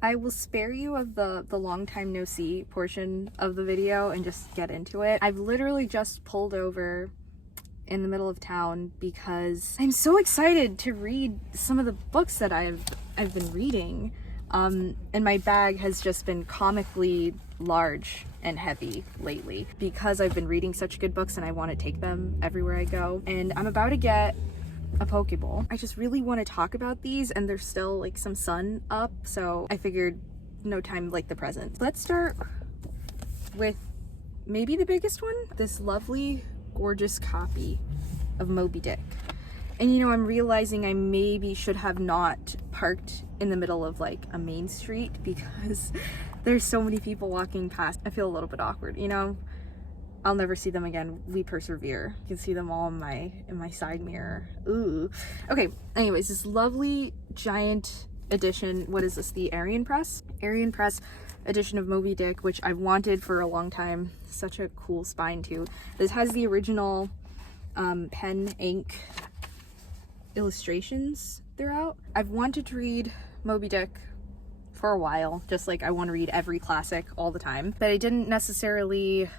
I will spare you of the long time no see portion of the video and just get into it. I've literally just pulled over in the middle of town because I'm so excited to read some of the books that I've been reading. And my bag has just been comically large and heavy lately because I've been reading such good books and I want to take them everywhere I go. And I'm about to get a Pokeball. I just really want to talk about these, and there's still like some sun up, so I figured no time like the present. Let's start with maybe the biggest one, this lovely gorgeous copy of Moby Dick. And you know, I'm realizing I maybe should have not parked in the middle of like a main street because there's so many people walking past. I feel a little bit awkward, you know. I'll never see them again. We persevere. You can see them all in my side mirror. Ooh. Okay, anyways, this lovely giant edition. What is this? The Arion Press? Arion Press edition of Moby Dick, which I've wanted for a long time. Such a cool spine too. This has the original pen ink illustrations throughout. I've wanted to read Moby Dick for a while, just like I want to read every classic all the time, but I didn't necessarily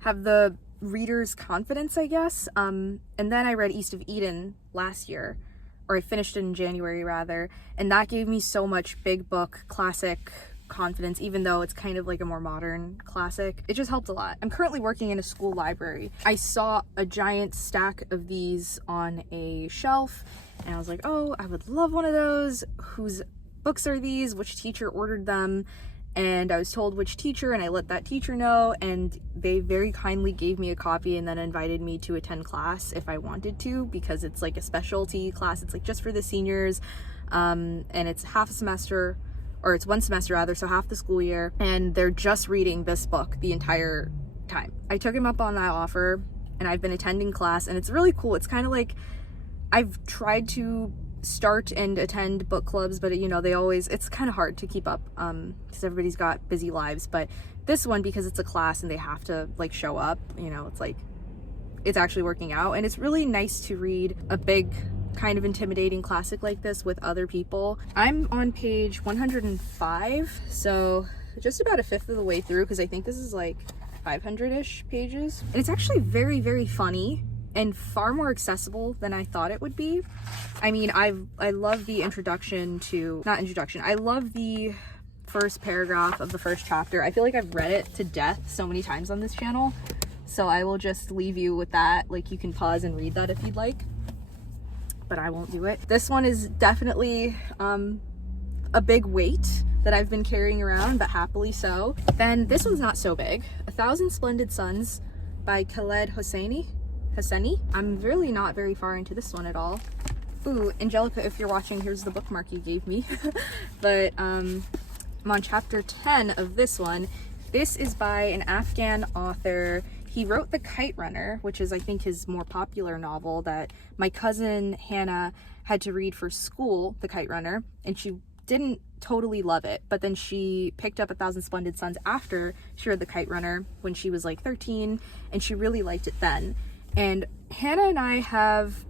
have the reader's confidence, I guess. And then I read East of Eden last year, or I finished it in January rather, and that gave me so much big book classic confidence, even though it's kind of like a more modern classic. It just helped a lot. I'm currently working in a school library. I saw a giant stack of these on a shelf and I was like, oh, I would love one of those. Whose books are these? Which teacher ordered them? And I was told which teacher, and I let that teacher know, and they very kindly gave me a copy and then invited me to attend class if I wanted to, because it's like a specialty class. It's like just for the seniors, and it's half a semester, or it's one semester rather, so half the school year, and they're just reading this book the entire time. I took him up on that offer, and I've been attending class, and it's really cool. It's kind of like, I've tried to start and attend book clubs, but you know, it's kind of hard to keep up because everybody's got busy lives. But this one, because it's a class and they have to like show up, you know, it's like it's actually working out, and it's really nice to read a big kind of intimidating classic like this with other people. I'm on page 105, so just about a fifth of the way through, because I think this is like 500-ish pages, and it's actually very, very funny and far more accessible than I thought it would be. I mean, I love the I love the first paragraph of the first chapter. I feel like I've read it to death so many times on this channel, so I will just leave you with that. Like, you can pause and read that if you'd like, but I won't do it. This one is definitely a big weight that I've been carrying around, but happily so. Then this one's not so big. 1,000 Splendid Suns by Khaled Hosseini. I'm really not very far into this one at all. Ooh, Angelica, if you're watching, here's the bookmark you gave me. But I'm on chapter 10 of this one. This is by an Afghan author. He wrote The Kite Runner, which is, I think, his more popular novel that my cousin Hannah had to read for school, The Kite Runner, and she didn't totally love it, but then she picked up 1,000 Splendid Suns after she read The Kite Runner when she was like 13, and she really liked it then. And Hannah and I have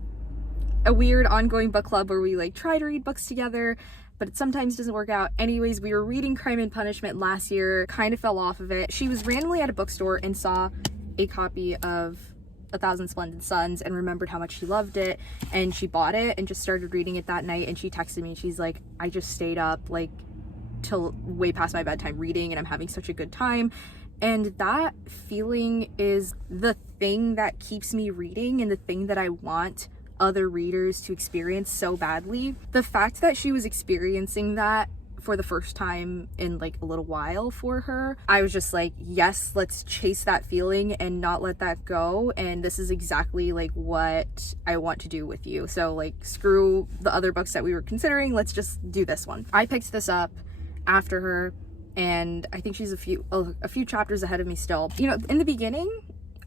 a weird ongoing book club where we like try to read books together, but it sometimes doesn't work out. Anyways, we were reading Crime and Punishment last year, kind of fell off of it. She was randomly at a bookstore and saw a copy of 1,000 Splendid Suns and remembered how much she loved it, and she bought it and just started reading it that night. And she texted me, she's like, I just stayed up like till way past my bedtime reading, and I'm having such a good time. And that feeling is the thing that keeps me reading and the thing that I want other readers to experience so badly. The fact that she was experiencing that for the first time in like a little while for her, I was just like, yes, let's chase that feeling and not let that go. And this is exactly like what I want to do with you. So like, screw the other books that we were considering, let's just do this one. I picked this up after her, and I think she's a few chapters ahead of me still. You know, in the beginning,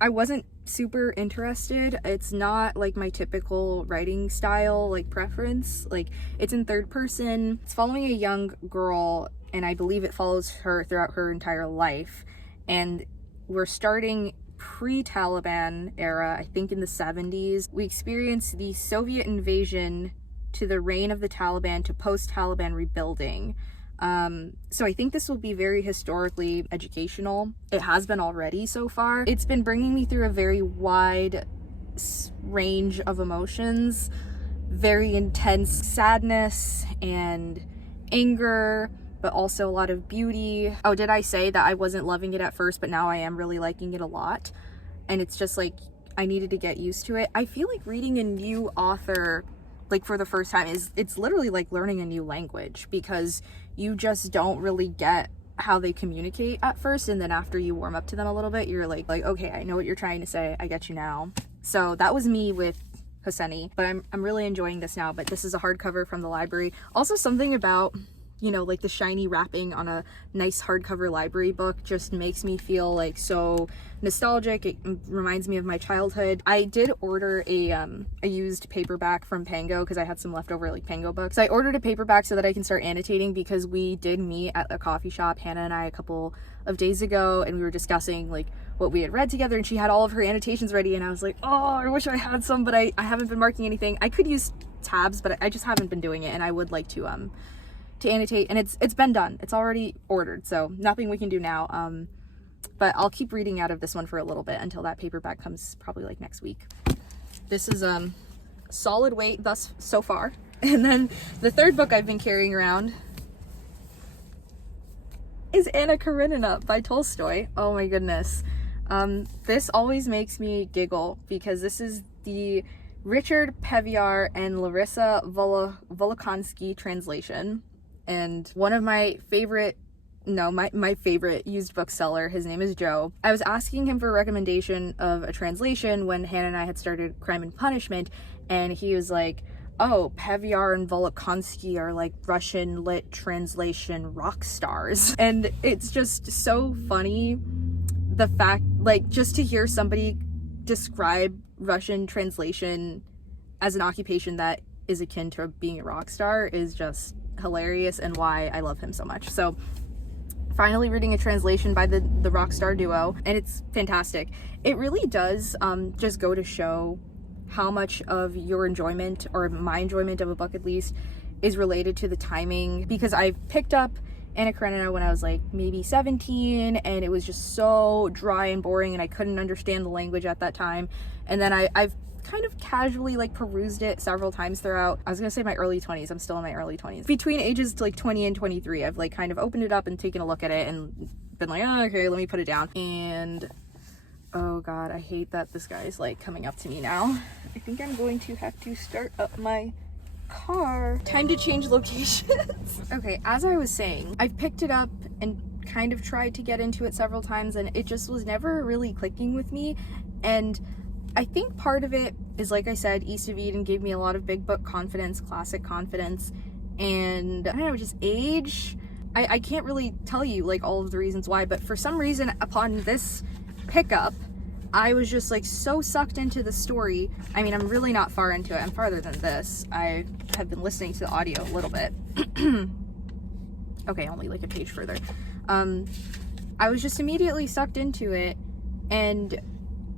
I wasn't super interested. It's not like my typical writing style, like preference. Like, it's in third person. It's following a young girl, and I believe it follows her throughout her entire life. And we're starting pre-Taliban era, I think in the 70s. We experience the Soviet invasion to the reign of the Taliban to post-Taliban rebuilding. So I think this will be very historically educational. It has been already so far. It's been bringing me through a very wide range of emotions, very intense sadness and anger, but also a lot of beauty. Oh, did I say that I wasn't loving it at first, but now I am really liking it a lot? And it's just like, I needed to get used to it. I feel like reading a new author, like for the first time, it's literally like learning a new language, because you just don't really get how they communicate at first, and then after you warm up to them a little bit, you're like okay, I know what you're trying to say, I get you now. So that was me with Hosseini, but I'm really enjoying this now. But this is a hardcover from the library. Also, something about, you know, like the shiny wrapping on a nice hardcover library book just makes me feel like so nostalgic. It reminds me of my childhood. I did order a used paperback from Pango because I had some leftover like Pango books. So I ordered a paperback so that I can start annotating, because we did meet at a coffee shop, Hannah and I, a couple of days ago, and we were discussing like what we had read together, and she had all of her annotations ready, and I was like, oh, I wish I had some, but I haven't been marking anything. I could use tabs, but I just haven't been doing it, and I would like to annotate, and it's been done. It's already ordered, so nothing we can do now. But I'll keep reading out of this one for a little bit until that paperback comes, probably like next week. This is solid weight so far. And then the third book I've been carrying around is Anna Karenina by Tolstoy. Oh my goodness. This always makes me giggle, because this is the Richard Pevear and Larissa Volokhonsky translation. And one of my favorite, my favorite used bookseller, his name is Joe. I was asking him for a recommendation of a translation when Hannah and I had started Crime and Punishment, and he was like, oh, Pevear and Volokhonsky are like Russian lit translation rock stars. And it's just so funny, the fact, like, just to hear somebody describe Russian translation as an occupation that is akin to being a rock star is just hilarious, and why I love him so much. So finally reading a translation by the rock star duo, and it's fantastic. It really does just go to show how much of your enjoyment, or my enjoyment of a book at least, is related to the timing, because I picked up Anna Karenina when I was like maybe 17, and it was just so dry and boring, and I couldn't understand the language at that time. And then I've kind of casually like perused it several times throughout, I was gonna say my early 20s, I'm still in my early 20s. Between ages to like 20 and 23, I've like kind of opened it up and taken a look at it and been like, oh, okay, let me put it down. And oh god, I hate that this guy is like coming up to me now. I think I'm going to have to start up my car. Time to change locations. Okay, as I was saying, I've picked it up and kind of tried to get into it several times, and it just was never really clicking with me. And I think part of it is, like I said, East of Eden gave me a lot of big book confidence, classic confidence, and I don't know, just age. I can't really tell you like all of the reasons why, but for some reason upon this pickup, I was just like so sucked into the story. I mean, I'm really not far into it. I'm farther than this. I have been listening to the audio a little bit. Okay, only like a page further. I was just immediately sucked into it, and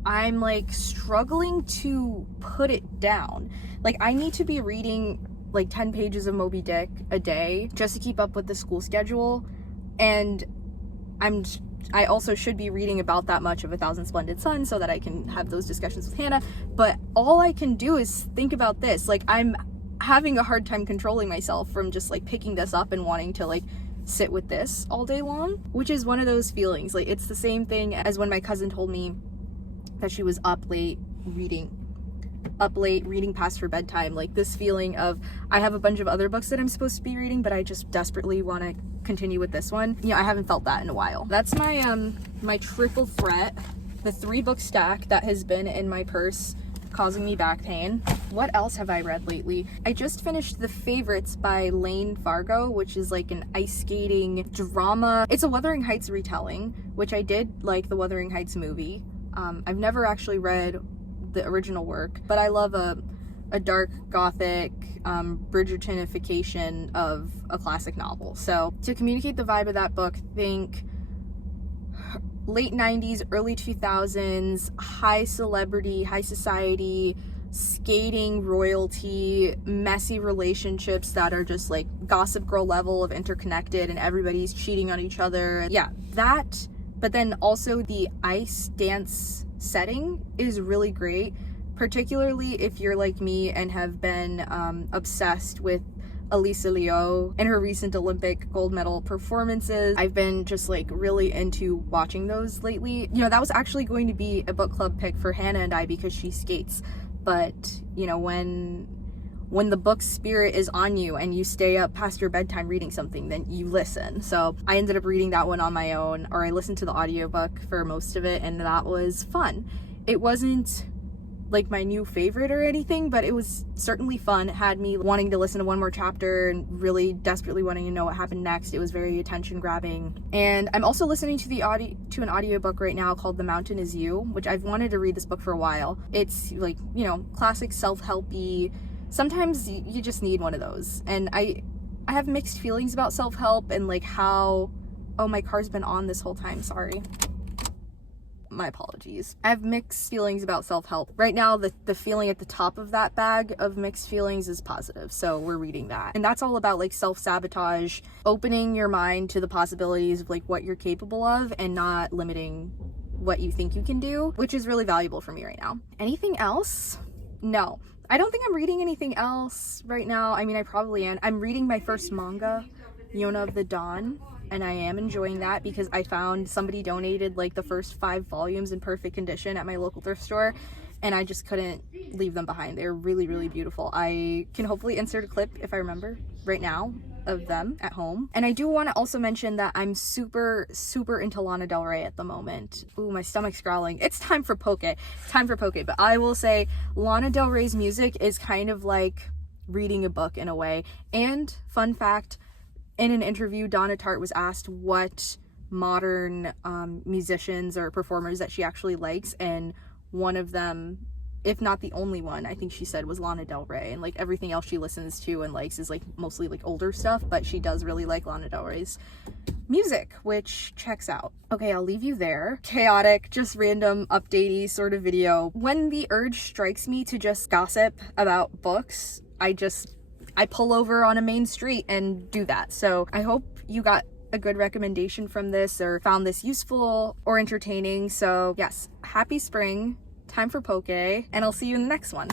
I'm like struggling to put it down. Like, I need to be reading like 10 pages of Moby Dick a day just to keep up with the school schedule, and I also should be reading about that much of A Thousand Splendid Suns so that I can have those discussions with Hannah. But all I can do is think about this. Like, I'm having a hard time controlling myself from just like picking this up and wanting to like sit with this all day long, which is one of those feelings. Like, it's the same thing as when my cousin told me that she was up late reading past her bedtime. Like, this feeling of, I have a bunch of other books that I'm supposed to be reading, but I just desperately want to continue with this one. You know, I haven't felt that in a while. That's my my triple threat, the 3-book stack that has been in my purse causing me back pain. What else have I read lately? I just finished The Favorites by Lane Fargo, which is like an ice skating drama. It's a Wuthering Heights retelling, which I did like the Wuthering Heights movie. I've never actually read the original work, but I love a dark gothic Bridgertonification of a classic novel. So to communicate the vibe of that book, think late 90s, early 2000s, high celebrity, high society, skating royalty, messy relationships that are just like Gossip Girl level of interconnected and everybody's cheating on each other. Yeah, that, but then also the ice dance setting is really great, particularly if you're like me and have been obsessed with Elisa Liu and her recent Olympic gold medal performances. I've been just like really into watching those lately. You know, that was actually going to be a book club pick for Hannah and I because she skates. But, you know, when the book spirit is on you and you stay up past your bedtime reading something, then you listen. So I ended up reading that one on my own, or I listened to the audiobook for most of it, and that was fun. It wasn't like my new favorite or anything, but it was certainly fun. It had me wanting to listen to one more chapter and really desperately wanting to know what happened next. It was very attention grabbing. And I'm also listening to an audiobook right now called The Mountain Is You, which I've wanted to read this book for a while. It's like, you know, classic self-helpy. Sometimes you just need one of those. And I have mixed feelings about self-help and like how, oh, my car's been on this whole time, sorry. My apologies. I have mixed feelings about self-help. Right now, the feeling at the top of that bag of mixed feelings is positive, so we're reading that. And that's all about like self-sabotage, opening your mind to the possibilities of like what you're capable of and not limiting what you think you can do, which is really valuable for me right now. Anything else? No. I don't think I'm reading anything else right now. I mean, I probably am. I'm reading my first manga, Yona of the Dawn, and I am enjoying that because I found somebody donated like the first 5 volumes in perfect condition at my local thrift store, and I just couldn't leave them behind. They're really, really beautiful. I can hopefully insert a clip if I remember right now of them at home. And I do want to also mention that I'm super, super into Lana Del Rey at the moment. Ooh, my stomach's growling. It's time for poke. Time for poke. But I will say Lana Del Rey's music is kind of like reading a book in a way. And fun fact, in an interview, Donna Tartt was asked what modern musicians or performers that she actually likes, and one of them, if not the only one, I think she said was Lana Del Rey. And like everything else she listens to and likes is like mostly like older stuff, but she does really like Lana Del Rey's music, which checks out. Okay, I'll leave you there. Chaotic, just random updatey sort of video. When the urge strikes me to just gossip about books, I pull over on a main street and do that. So I hope you got a good recommendation from this or found this useful or entertaining. So yes, happy spring, time for poke, and I'll see you in the next one.